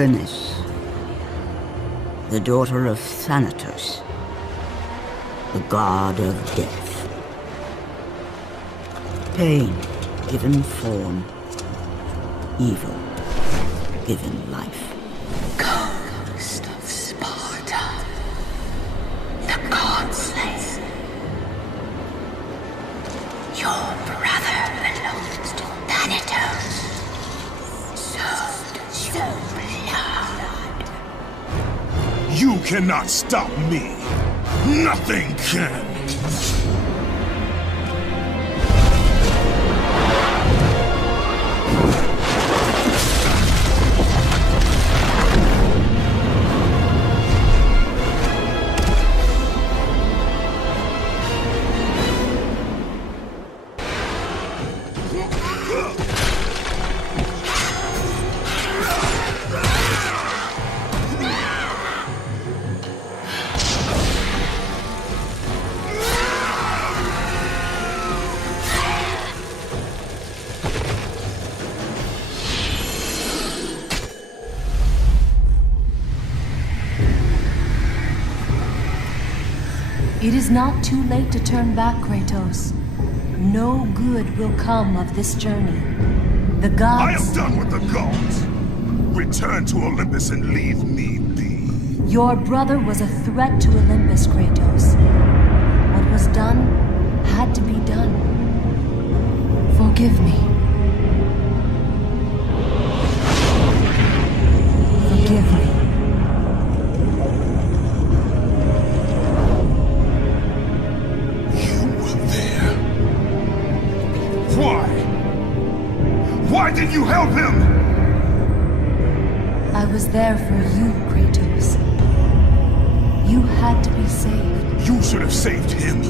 Berenice, the daughter of Thanatos, the god of death. Pain given form, evil given life. Ghost of Sparta, the god slayer. Your brother belongs to Thanatos. So blood. You cannot stop me. Nothing can. It is not too late to turn back, Kratos. No good will come of this journey. The gods... I am done with the gods! Return to Olympus and leave me be. Your brother was a threat to Olympus, Kratos. What was done had to be done. Forgive me. Forgive me. Why did you help him? I was there for you, Kratos. You had to be saved. You should have saved him.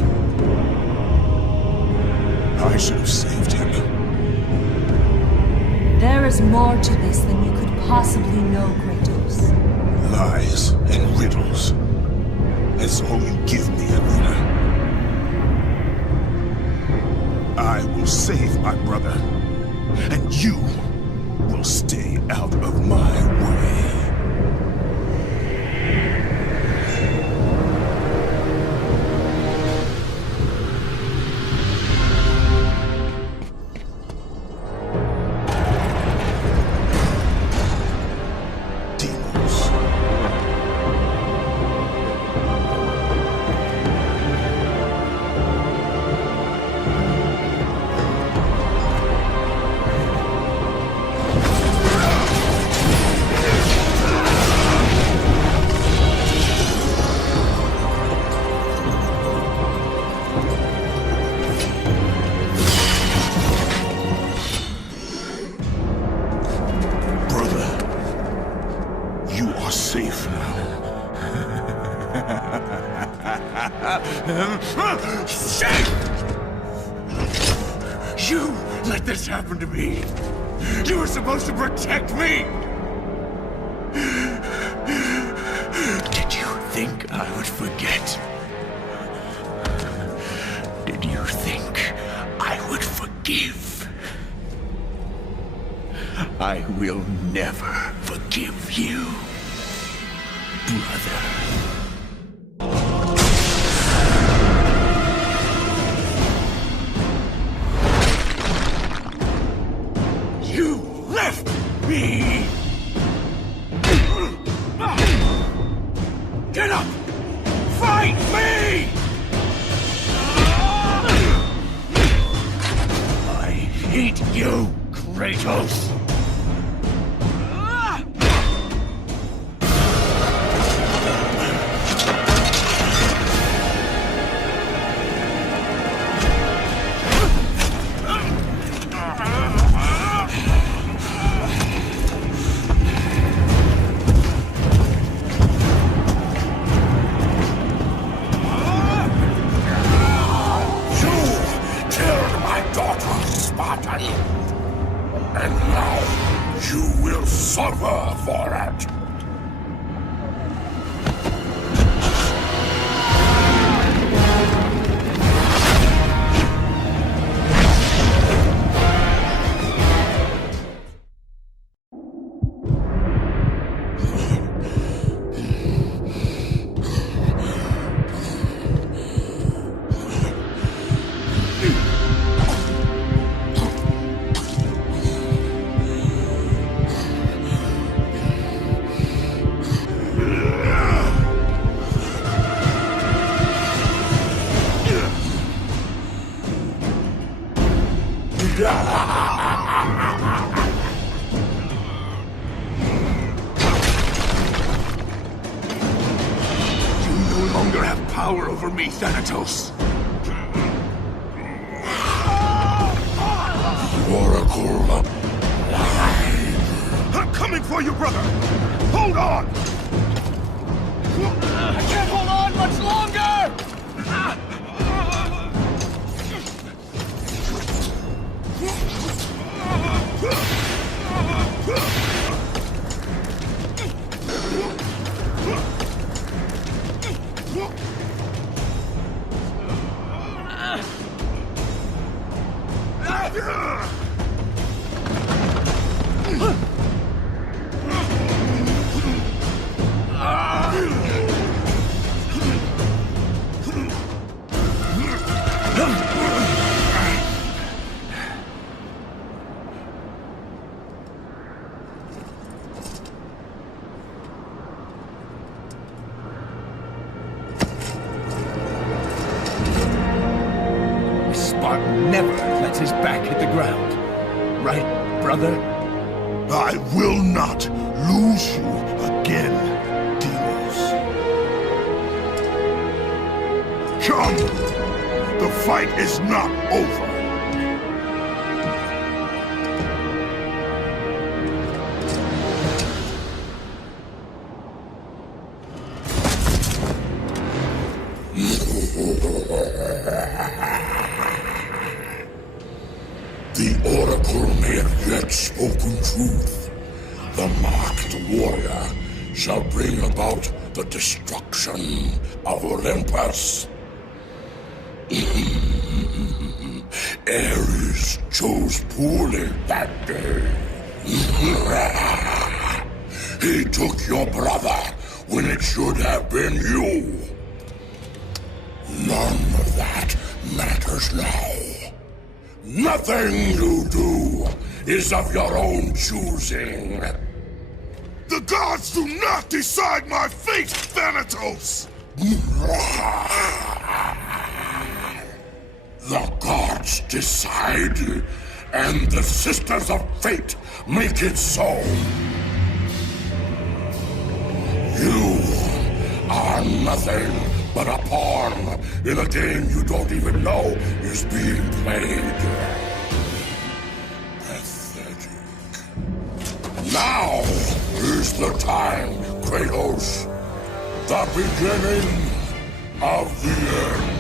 I should have saved him. There is more to this than you could possibly know, Kratos. Lies and riddles. That's all you give me, Elena. I will save my brother. And you will stay out of my way. Safe now. Shit! You let this happen to me. You were supposed to protect me. Did you think I would forget? Did you think I would forgive? I will never forgive you. Brother. You left me! Get up! Fight me! I hate you, Kratos! Spartan, and now have power over me, Thanatos. Oracle. I'm coming for you, brother! Hold on! I can't hold on much longer! Spartan never lets his back hit the ground. Right, brother? I will not lose you again, Deimos. Come! The fight is not over. The Oracle may have yet spoken truth. The marked warrior shall bring about the destruction of Olympus. Ares chose poorly that day. He took your brother when it should have been you. None of that matters now. Nothing you do is of your own choosing. The gods do not decide my fate, Thanatos! The gods decide, and the Sisters of Fate make it so. You are nothing but a pawn in a game you don't even know is being played. Pathetic. Now is the time, Kratos. The beginning of the end.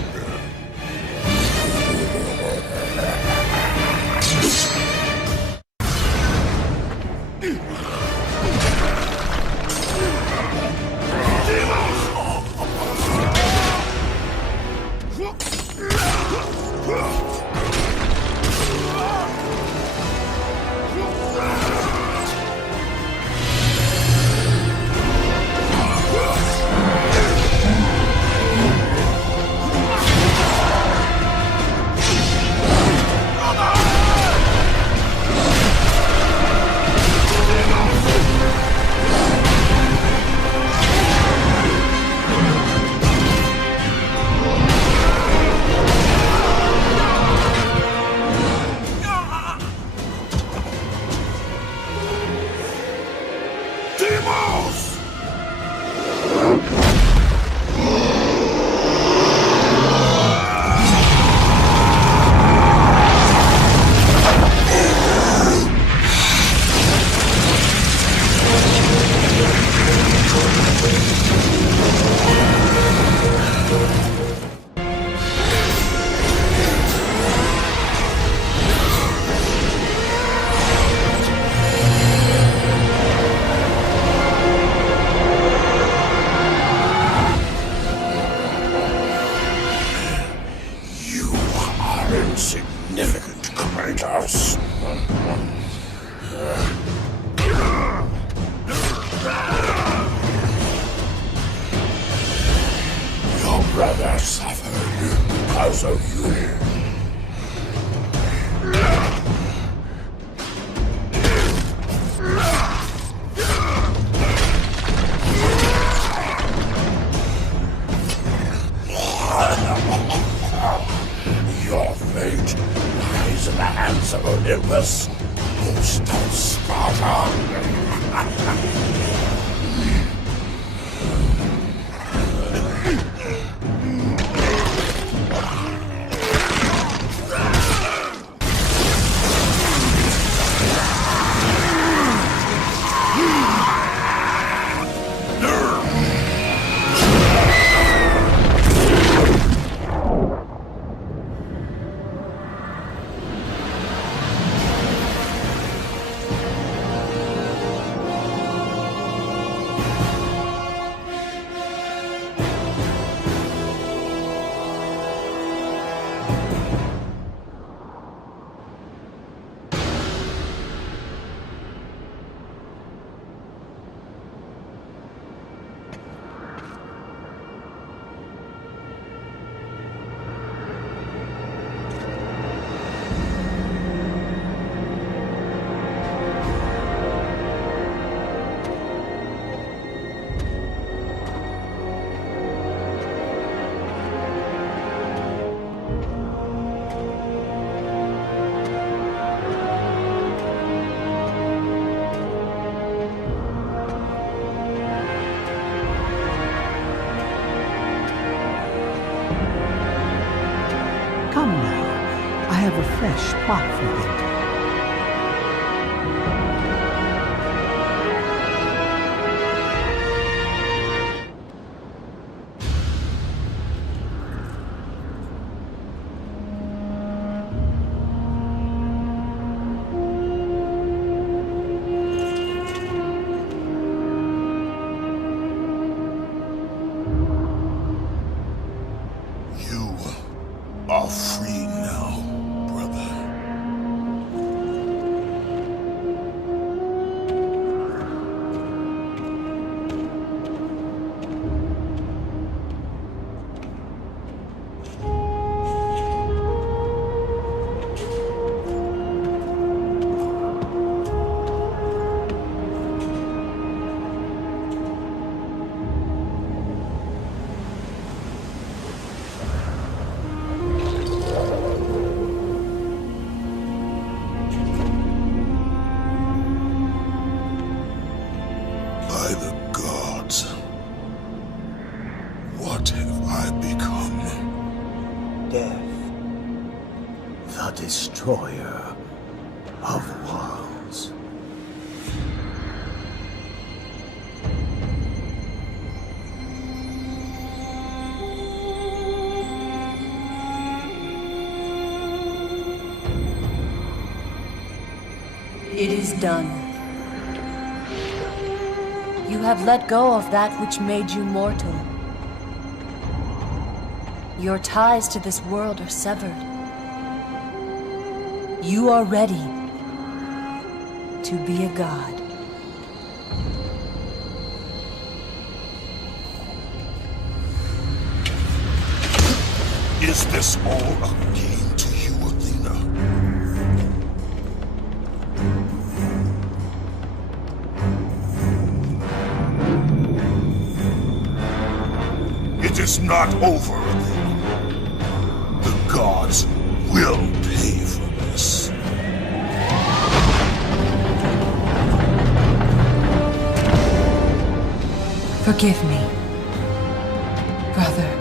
Insignificant, Kratos. Your brother suffered because of you. Your fate lies in the hands of Olympus, host of Sparta. a fresh spot for him. Are free now, brother. By the gods, what have I become? Death, the destroyer of worlds. It is done. You have let go of that which made you mortal. Your ties to this world are severed. You are ready to be a god. Is this all a game to you, Athena? It is not over, Athena. The gods will pay for this. Forgive me, brother.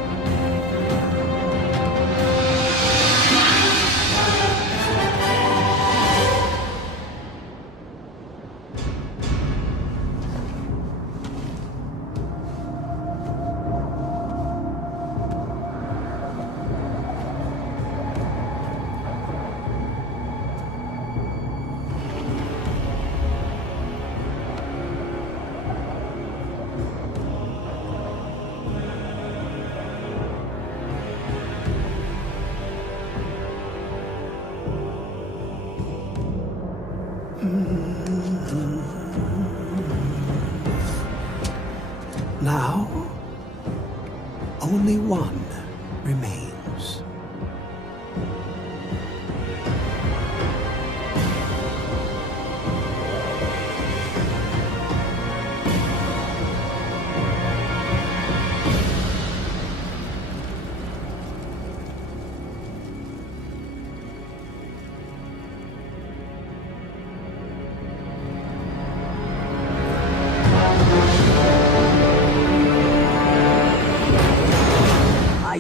Now, only one remains.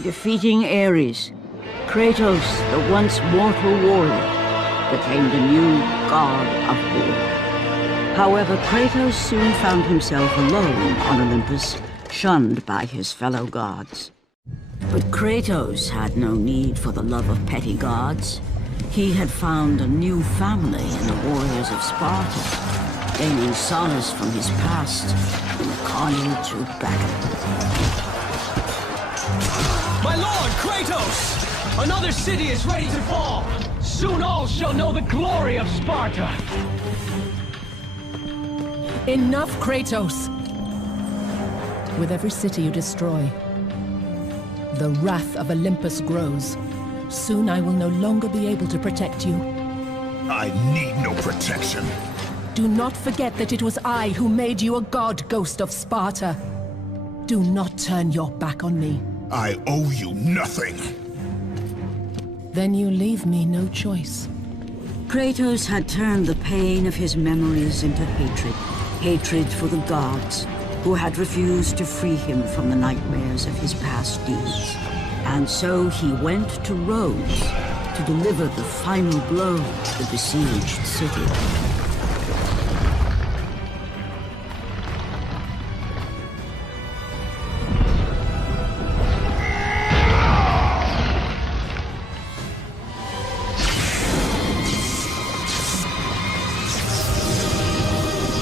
Defeating Ares, Kratos, the once mortal warrior, became the new god of war. However, Kratos soon found himself alone on Olympus, shunned by his fellow gods. But Kratos had no need for the love of petty gods. He had found a new family in the warriors of Sparta, gaining solace from his past in the carnage of battle. My lord, Kratos! Another city is ready to fall! Soon all shall know the glory of Sparta! Enough, Kratos! With every city you destroy, the wrath of Olympus grows. Soon I will no longer be able to protect you. I need no protection. Do not forget that it was I who made you a god, Ghost of Sparta. Do not turn your back on me. I owe you nothing. Then you leave me no choice. Kratos had turned the pain of his memories into hatred. Hatred for the gods, who had refused to free him from the nightmares of his past deeds. And so he went to Rhodes to deliver the final blow to the besieged city.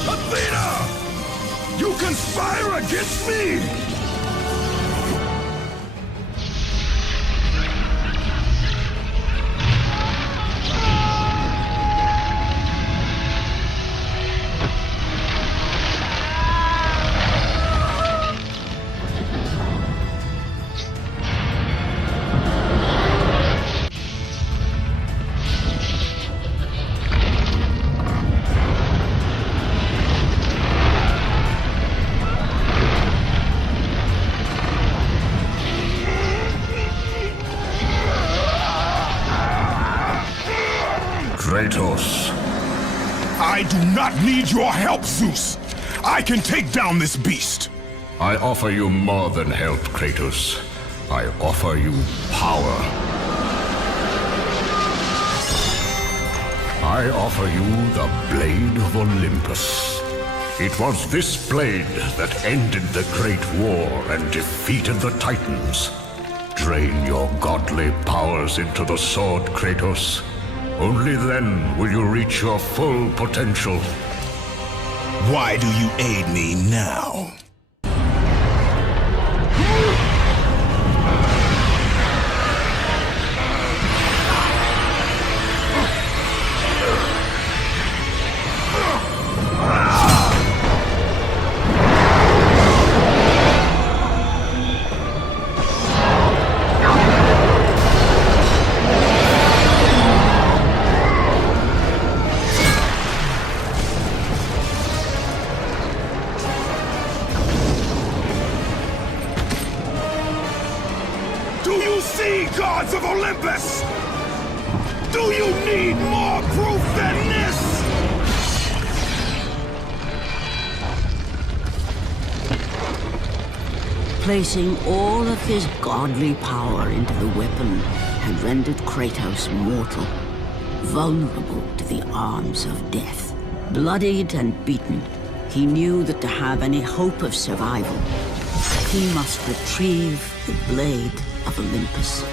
Athena! You conspire against me! Kratos. I do not need your help, Zeus! I can take down this beast! I offer you more than help, Kratos. I offer you power. I offer you the Blade of Olympus. It was this blade that ended the Great War and defeated the Titans. Drain your godly powers into the sword, Kratos. Only then will you reach your full potential. Why do you aid me now? Do you see, gods of Olympus? Do you need more proof than this? Placing all of his godly power into the weapon had rendered Kratos mortal, vulnerable to the arms of death. Bloodied and beaten, he knew that to have any hope of survival, he must retrieve the Blade of Olympus.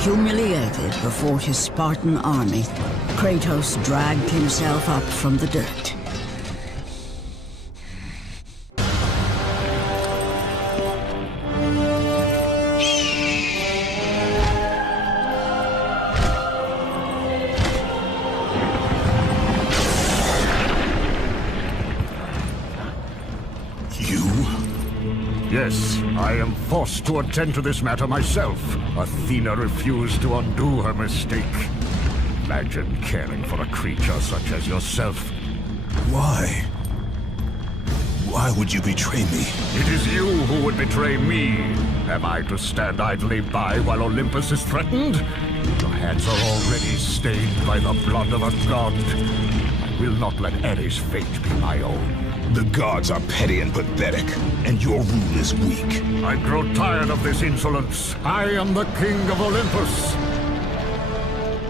Humiliated before his Spartan army, Kratos dragged himself up from the dirt. Yes, I am forced to attend to this matter myself. Athena refused to undo her mistake. Imagine caring for a creature such as yourself. Why? Why would you betray me? It is you who would betray me. Am I to stand idly by while Olympus is threatened? Your hands are already stained by the blood of a god. I will not let Ares' fate be my own. The gods are petty and pathetic, and your rule is weak. I grow tired of this insolence. I am the king of Olympus.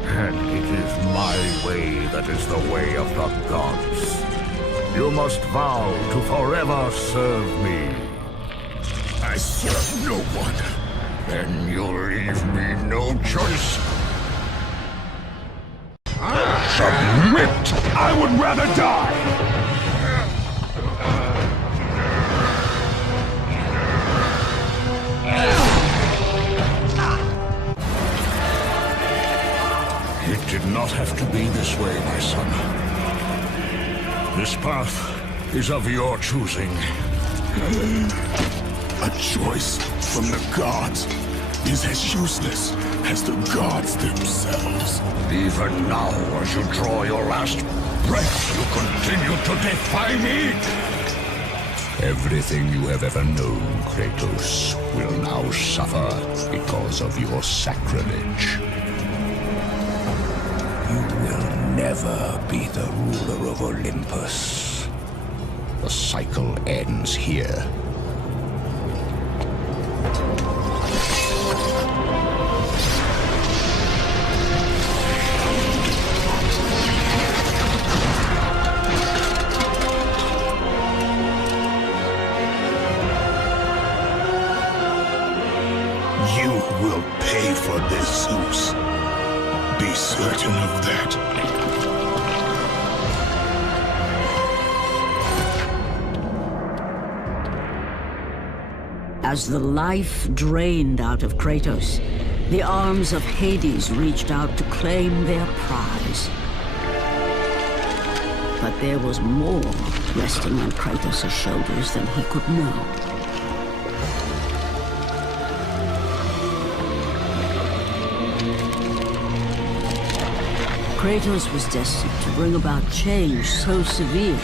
And it is my way that is the way of the gods. You must vow to forever serve me. I serve no one. Then you leave me no choice. Submit! I would rather die! It did not have to be this way, my son. This path is of your choosing. A choice from the gods is as useless as the gods themselves. Even now, as you draw your last breath, you continue to defy me? Everything you have ever known, Kratos, will now suffer because of your sacrilege. You will never be the ruler of Olympus. The cycle ends here. You will pay for this, Zeus. Be certain of that. As the life drained out of Kratos, the arms of Hades reached out to claim their prize. But there was more resting on Kratos' shoulders than he could know. Kratos was destined to bring about change so severe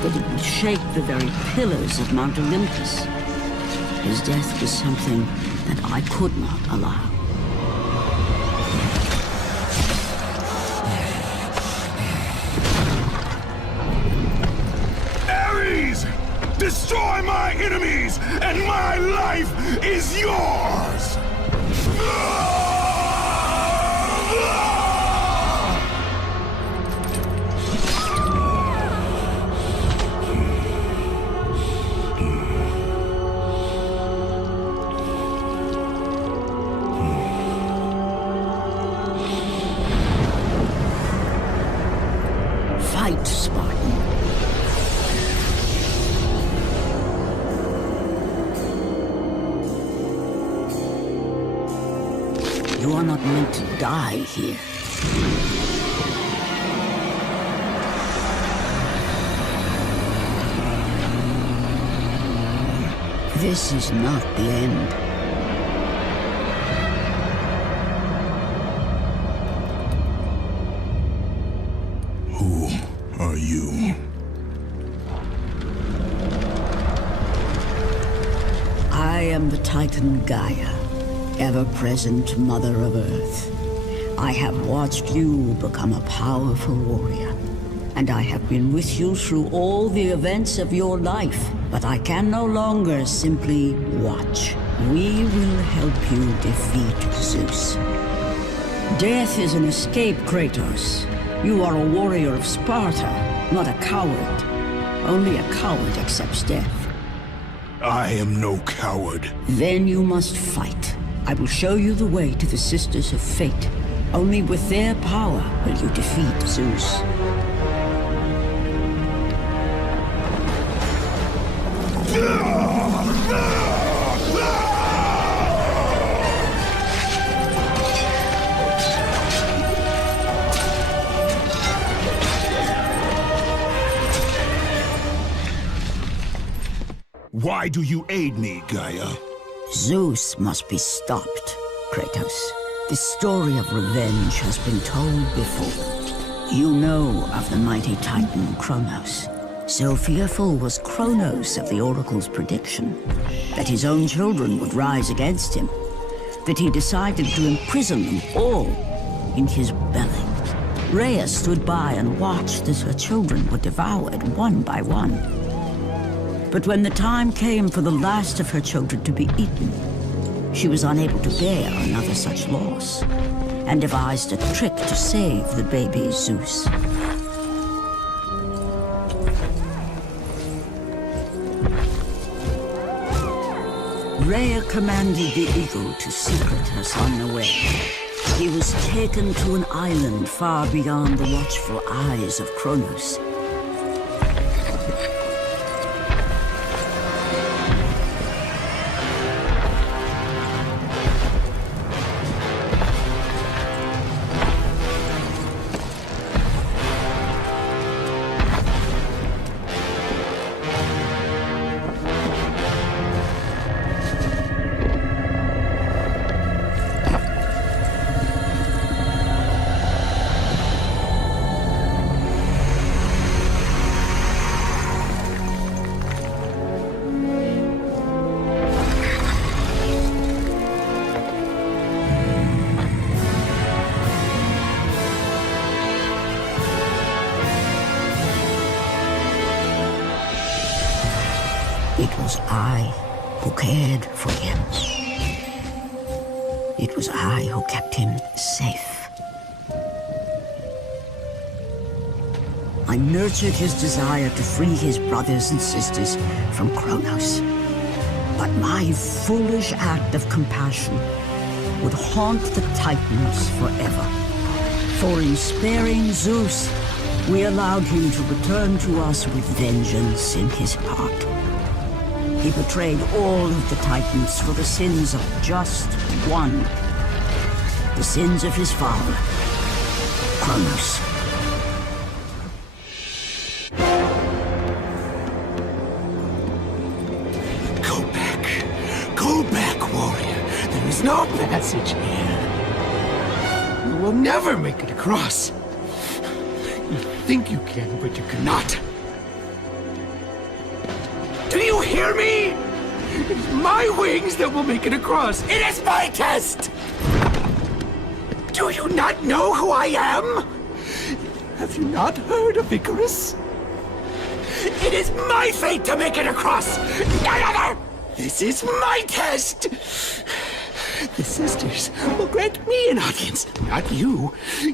that it would shake the very pillars of Mount Olympus. His death was something that I could not allow. Ares! Destroy my enemies, and my life is yours! Fight, Spartan. You are not meant to die here. This is not the end. Who are you? I am the Titan Gaia, ever-present Mother of Earth. I have watched you become a powerful warrior, and I have been with you through all the events of your life, but I can no longer simply watch. We will help you defeat Zeus. Death is an escape, Kratos. You are a warrior of Sparta, not a coward. Only a coward accepts death. I am no coward. Then you must fight. I will show you the way to the Sisters of Fate. Only with their power will you defeat Zeus. Why do you aid me, Gaia? Zeus must be stopped, Kratos. The story of revenge has been told before. You know of the mighty Titan Kronos. So fearful was Kronos of the Oracle's prediction that his own children would rise against him, that he decided to imprison them all in his belly. Rhea stood by and watched as her children were devoured one by one. But when the time came for the last of her children to be eaten, she was unable to bear another such loss, and devised a trick to save the baby Zeus. Rhea commanded the eagle to secret her son away. He was taken to an island far beyond the watchful eyes of Kronos. It was I who cared for him. It was I who kept him safe. I nurtured his desire to free his brothers and sisters from Kratos. But my foolish act of compassion would haunt the Titans forever. For in sparing Zeus, we allowed him to return to us with vengeance in his heart. He betrayed all of the Titans for the sins of just one. The sins of his father, Kronos. Go back, warrior. There is no passage here. You will never make it across. You think you can, but you cannot. Do you hear me? It is my wings that will make it across. It is my test! Do you not know who I am? Have you not heard of Icarus? It is my fate to make it across! None other! This is my test! The sisters will grant me an audience, not you.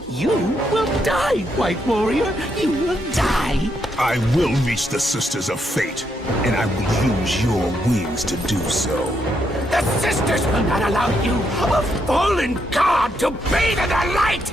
You will die, White Warrior. You will die. I will reach the Sisters of Fate, and I will use your wings to do so. The sisters will not allow you, a fallen god, to bathe in their light!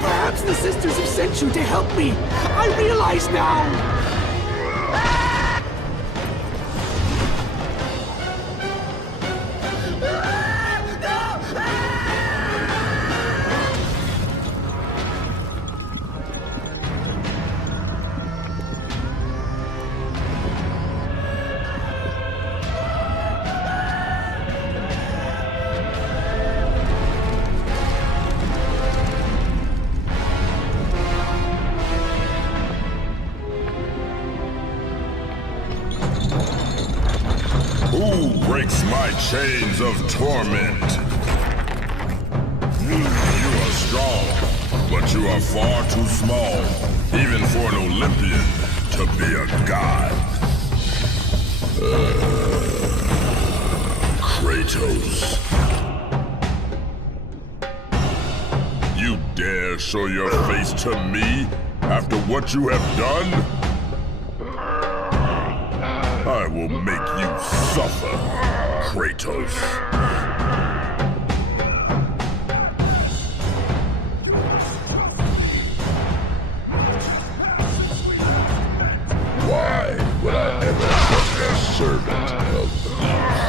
Perhaps the sisters have sent you to help me. I realize now. Who breaks my chains of torment? You are strong, but you are far too small, even for an Olympian to be a god. Kratos. You dare show your face to me after what you have done? I will make you suffer, Kratos. Why would I ever trust a servant of Zeus?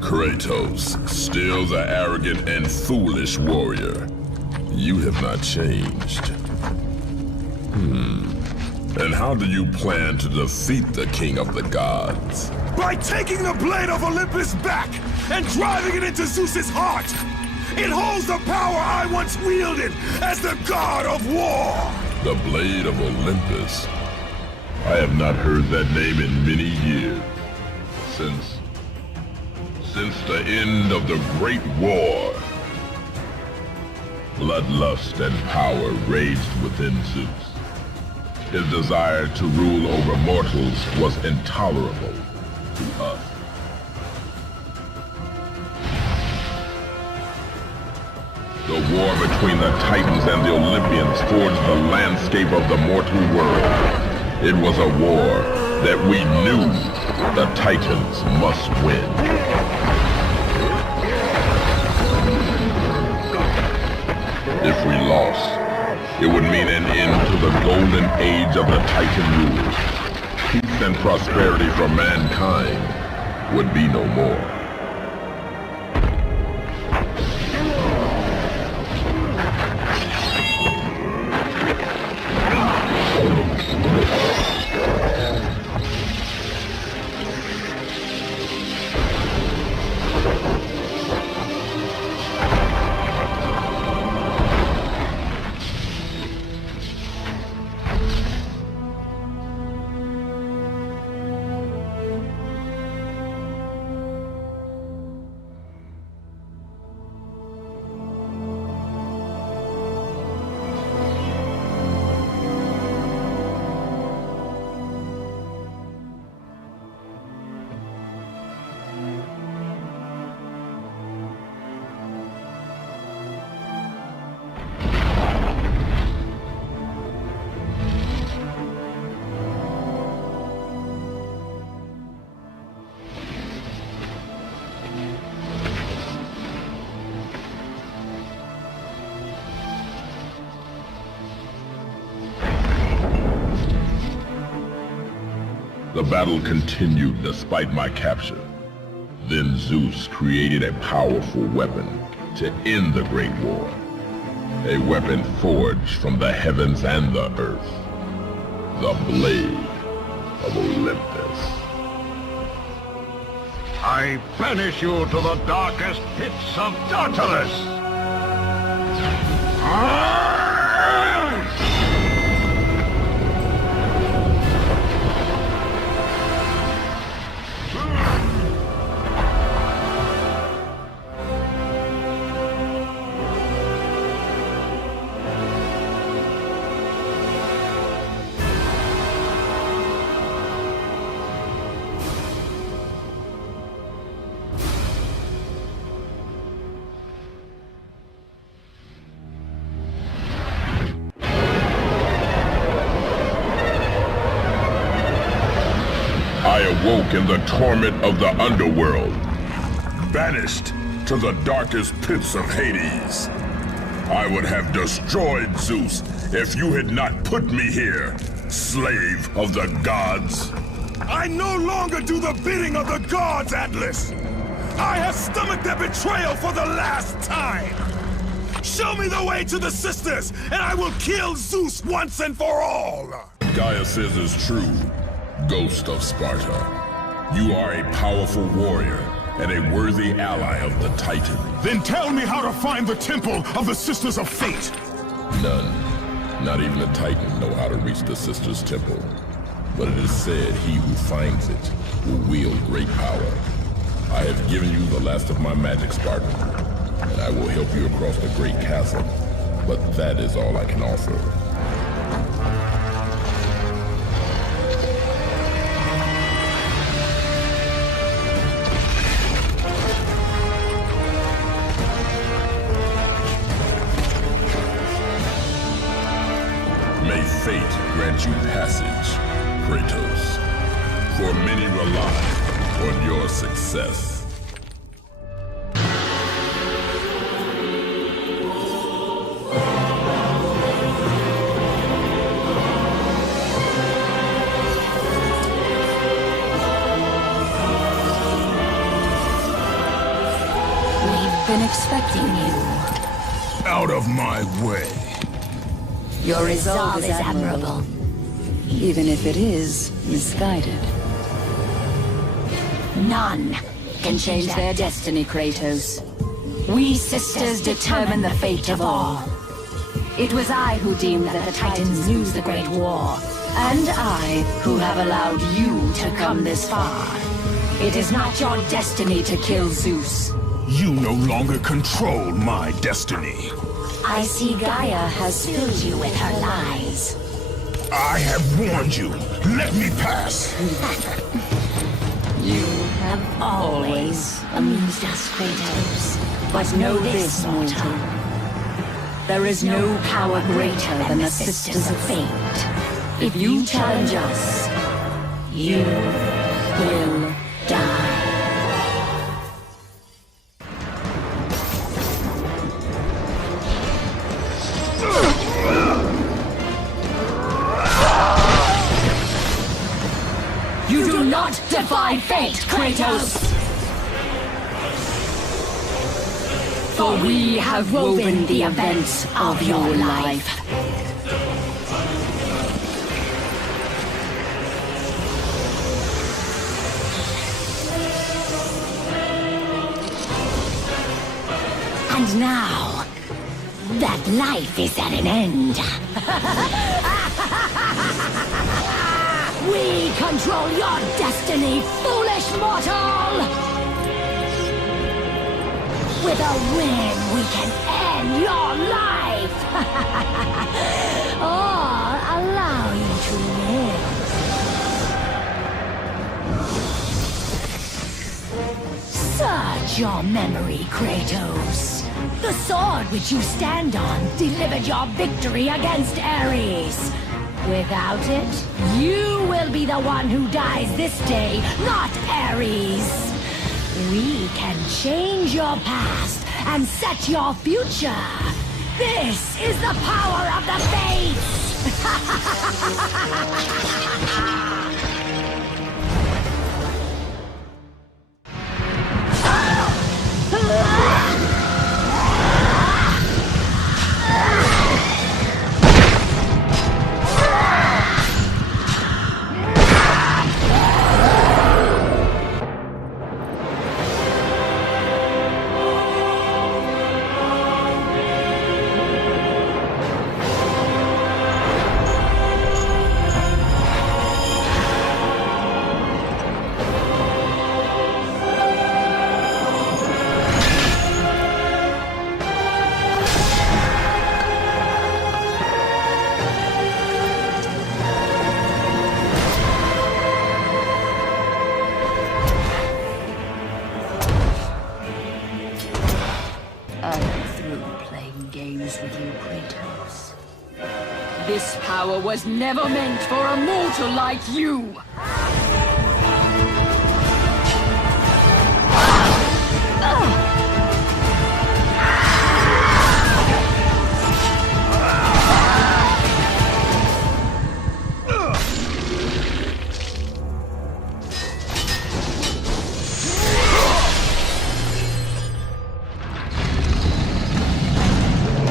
Kratos, still the arrogant and foolish warrior. You have not changed. And how do you plan to defeat the king of the gods? By taking the blade of Olympus back and driving it into Zeus's heart! It holds the power I once wielded as the god of war! The blade of Olympus? I have not heard that name in many years. Since the end of the Great War. Bloodlust and power raged within Zeus. His desire to rule over mortals was intolerable to us. The war between the Titans and the Olympians forged the landscape of the mortal world. It was a war that we knew the Titans must win. If we lost, it would mean an end to the golden age of the Titan rule. Peace and prosperity for mankind would be no more. The battle continued despite my capture. Then Zeus created a powerful weapon to end the Great War. A weapon forged from the heavens and the earth. The Blade of Olympus. I banish you to the darkest pits of Tartarus! I awoke in the torment of the underworld, banished to the darkest pits of Hades. I would have destroyed Zeus if you had not put me here, slave of the gods. I no longer do the bidding of the gods, Atlas! I have stomached their betrayal for the last time! Show me the way to the sisters, and I will kill Zeus once and for all! Gaia says is true, Ghost of Sparta. You are a powerful warrior and a worthy ally of the Titan. Then tell me how to find the temple of the Sisters of Fate! None, not even the Titan, know how to reach the Sisters' Temple. But it is said he who finds it will wield great power. I have given you the last of my magic, Spartan, and I will help you across the great chasm. But that is all I can offer. May fate grant you passage, Kratos, for many rely on your success. We've been expecting you. Out of my way! Your resolve is admirable, even if it is misguided. None can change their destiny, Kratos. We sisters determine the fate of all. It was I who deemed that the Titans knew the Great War, and I who have allowed you to come this far. It is not your destiny to kill Zeus. You no longer control my destiny. I see Gaia has filled you with her lies. I have warned you. Let me pass. You have always amused us, Kratos. But know this, mortal. There is no power greater than the Sisters of Fate. If you challenge us, you will die. You do not defy fate, Kratos! For we have woven the events of your life. And now, that life is at an end. We control your destiny, foolish mortal! With a win, we can end your life! Or allow you to live. Search your memory, Kratos. The sword which you stand on delivered your victory against Ares. Without it, you will be the one who dies this day, not Ares. We can change your past and set your future. This is the power of the Fates! was never meant for a mortal like you!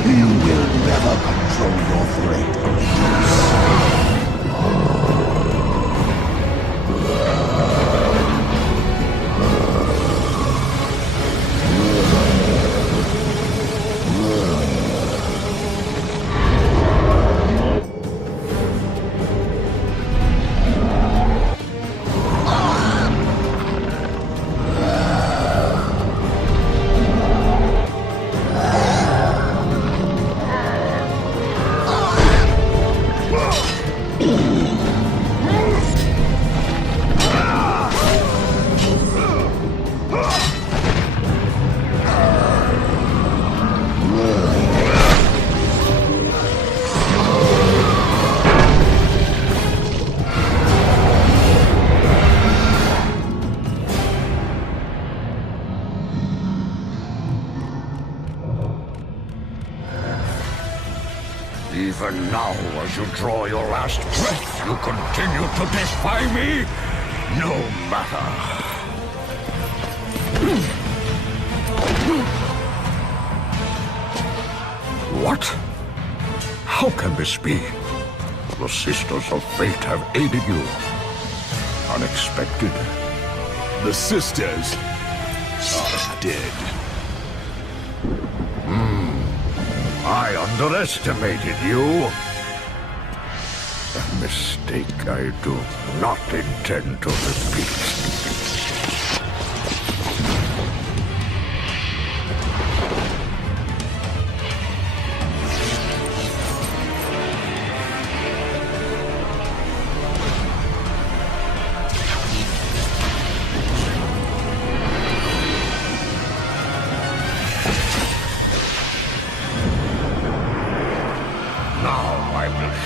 You will never control your fate, Even now, as you draw your last breath, you continue to defy me? No matter. What? How can this be? The Sisters of Fate have aided you. Unexpected. The sisters are dead. I underestimated you. A mistake I do not intend to repeat.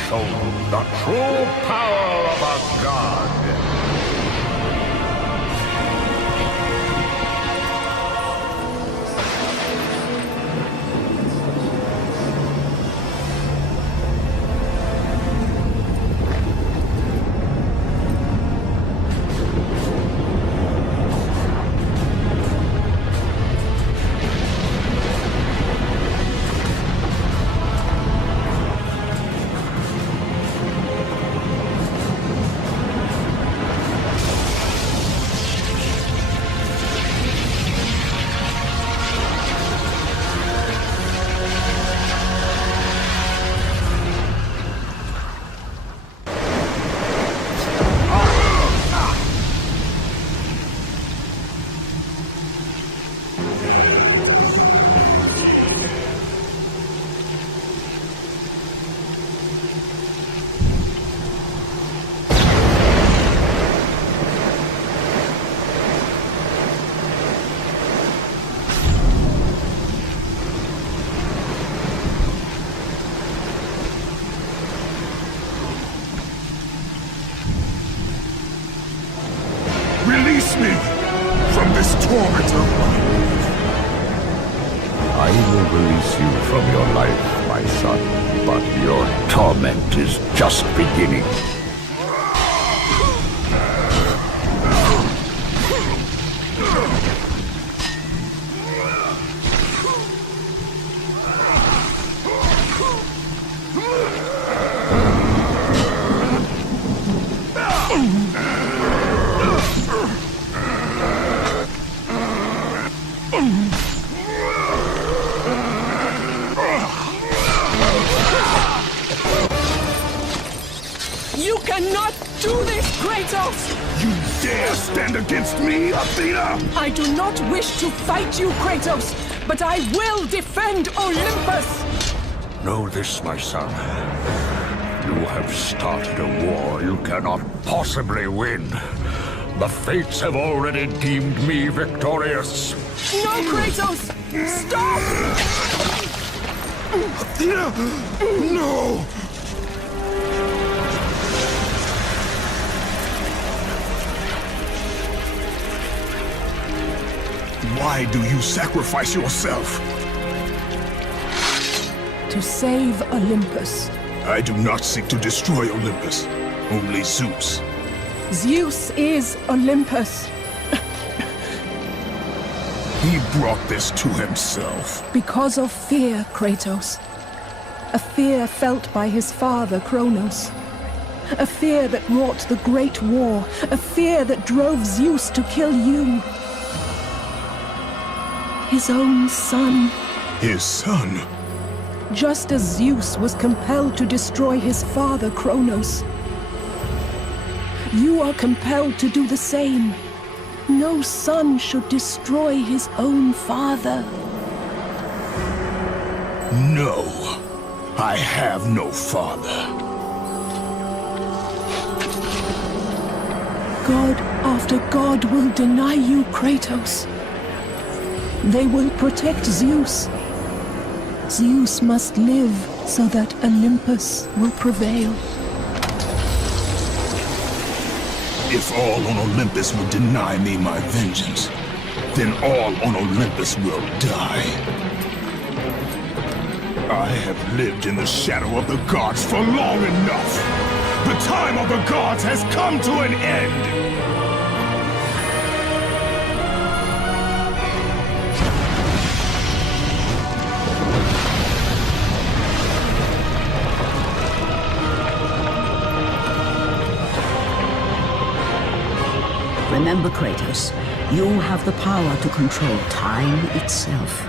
Show you the true power of a god. Release me from this torment of mine. I will release you from your life, my son, but your torment is just beginning. You cannot do this, Kratos! You dare stand against me, Athena? I do not wish to fight you, Kratos, but I will defend Olympus! Know this, my son. You have started a war you cannot possibly win. The Fates have already deemed me victorious. No, Kratos! Stop! Athena! No! why do you sacrifice yourself? To save Olympus. I do not seek to destroy Olympus, only Zeus. Zeus is Olympus. He brought this to himself. Because of fear, Kratos. A fear felt by his father, Kronos. A fear that wrought the Great War. A fear that drove Zeus to kill you. His own son. His son? Just as Zeus was compelled to destroy his father, Kronos. You are compelled to do the same. No son should destroy his own father. No, I have no father. God after God will deny you, Kratos. They will protect Zeus. Zeus must live so that Olympus will prevail. If all on Olympus will deny me my vengeance, then all on Olympus will die. I have lived in the shadow of the gods for long enough. The time of the gods has come to an end. Remember, Kratos, you have the power to control time itself.